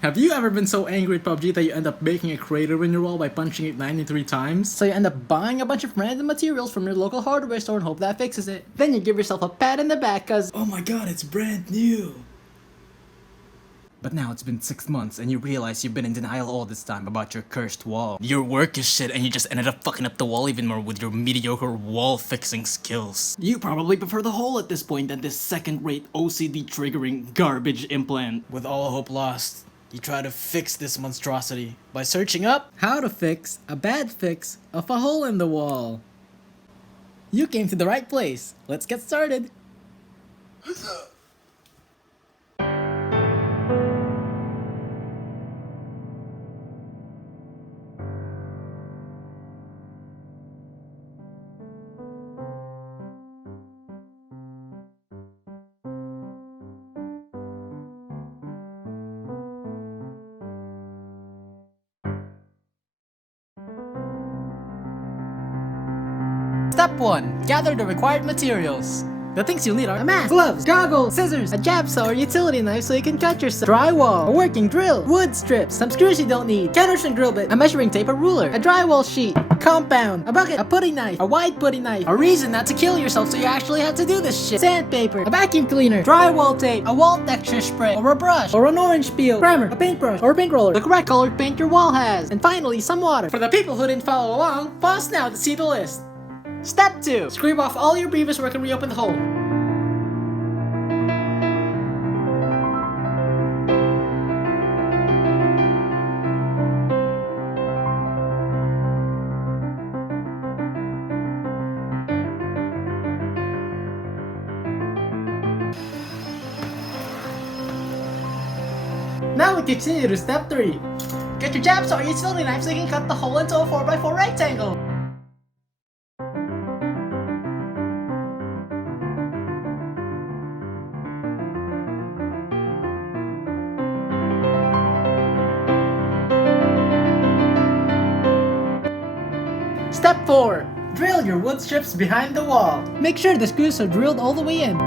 Have you ever been so angry at PUBG that you end up making a crater in your wall by punching it 93 times? So you end up buying a bunch of random materials from your local hardware store and hope that fixes it. Then you give yourself a pat in the back cause, oh my god, it's brand new. But now it's been 6 months and you realize you've been in denial all this time about your cursed wall. Your work is shit and you just ended up fucking up the wall even more with your mediocre wall fixing skills. You probably prefer the hole at this point than this second-rate OCD triggering garbage implant. With all hope lost, you try to fix this monstrosity by searching up how to fix a bad fix of a hole in the wall. You came to the right place. Let's get started. Step 1. Gather the required materials. The things you'll need are a mask, gloves, goggles, scissors, a jab saw or utility knife so you can cut yourself, drywall, a working drill, wood strips, some screws you don't need, cutters and drill bit, a measuring tape, a ruler, a drywall sheet, compound, a bucket, a putty knife, a wide putty knife, a reason not to kill yourself so you actually have to do this shit, sandpaper, a vacuum cleaner, drywall tape, a wall texture spray, or a brush, or an orange peel, primer, a paintbrush, or a paint roller, the correct colored paint your wall has, and finally some water. For the people who didn't follow along, pause now to see the list. Step 2. Scrape off all your previous work and reopen the hole. Now we continue to step 3. Get your jab saw or utility knife so you can cut the hole into a 4x4 rectangle. Step 4. Drill your wood strips behind the wall. Make sure the screws are drilled all the way in.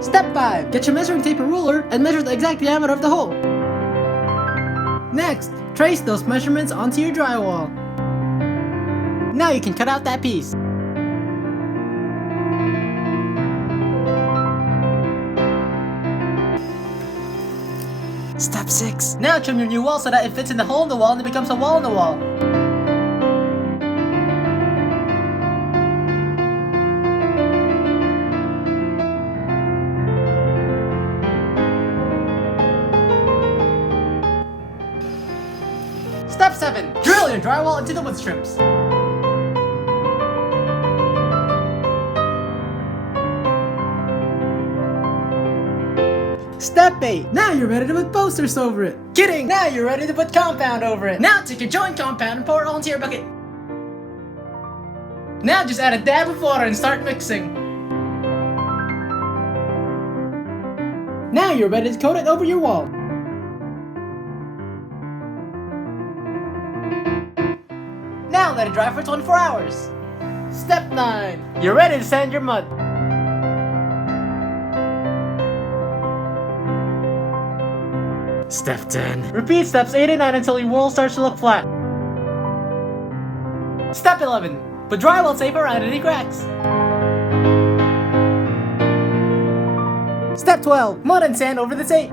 Step 5. Get your measuring tape and ruler and measure the exact diameter of the hole. Next, trace those measurements onto your drywall. Now you can cut out that piece. Step 6. Now trim your new wall so that it fits in the hole in the wall and it becomes a wall in the wall. Step 7. Drill your drywall into the wood strips. Step 8. Now you're ready to put posters over it. Kidding! Now you're ready to put compound over it. Now take your joint compound and pour it all into your bucket. Now just add a dab of water and start mixing. Now you're ready to coat it over your wall. Now let it dry for 24 hours. Step 9. You're ready to sand your mud. Step 10. Repeat steps 8 and 9 until your wall starts to look flat. Step 11. Put drywall tape around any cracks. Step 12. Mud and sand over the tape.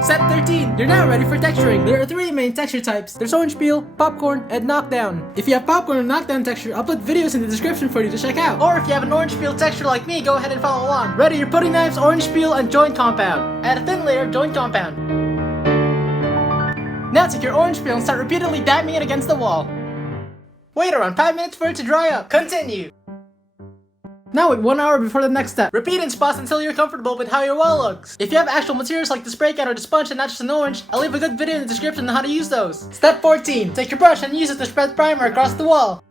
Step 13. You're now ready for texturing. There are 3 main texture types. There's orange peel, popcorn, and knockdown. If you have popcorn or knockdown texture, I'll put videos in the description for you to check out. Or if you have an orange peel texture like me, go ahead and follow along. Ready your putty knives, orange peel, and joint compound. Add a thin layer of joint compound. Now take your orange peel and start repeatedly dabbing it against the wall. Wait around 5 minutes for it to dry up. Continue. Now wait 1 hour before the next step. Repeat in spots until you're comfortable with how your wall looks. If you have actual materials like the spray can or the sponge and not just an orange, I'll leave a good video in the description on how to use those. Step 14. Take your brush and use it to spread primer across the wall.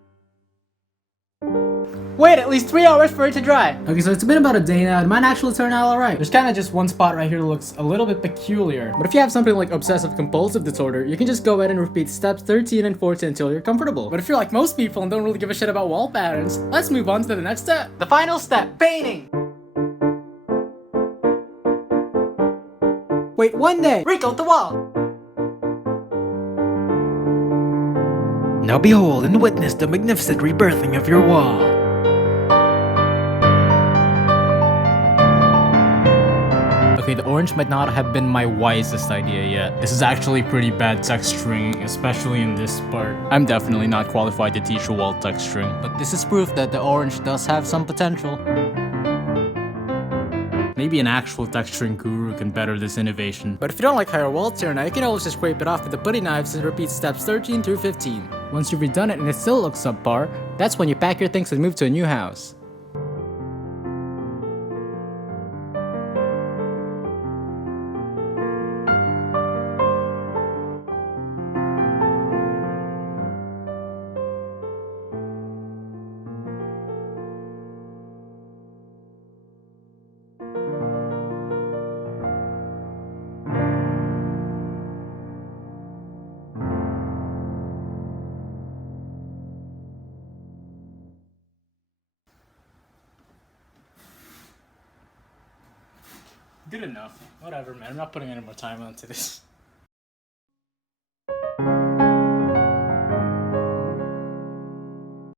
Wait at least 3 hours for it to dry. Okay, so it's been about a day now. It might actually turn out alright. There's kind of just one spot right here that looks a little bit peculiar. But if you have something like obsessive compulsive disorder, you can just go ahead and repeat steps 13 and 14 until you're comfortable. But if you're like most people and don't really give a shit about wall patterns, let's move on to the next step. The final step, painting. Wait 1 day. Recoat the wall. Now behold and witness the magnificent rebirthing of your wall. Okay, the orange might not have been my wisest idea yet. This is actually pretty bad texturing, especially in this part. I'm definitely not qualified to teach wall texturing, but this is proof that the orange does have some potential. Maybe an actual texturing guru can better this innovation. But if you don't like how your walls turn out, you can always just scrape it off with the putty knives and repeat steps 13 through 15. Once you've redone it and it still looks subpar, that's when you pack your things and move to a new house. Good enough. Whatever, man. I'm not putting any more time onto this.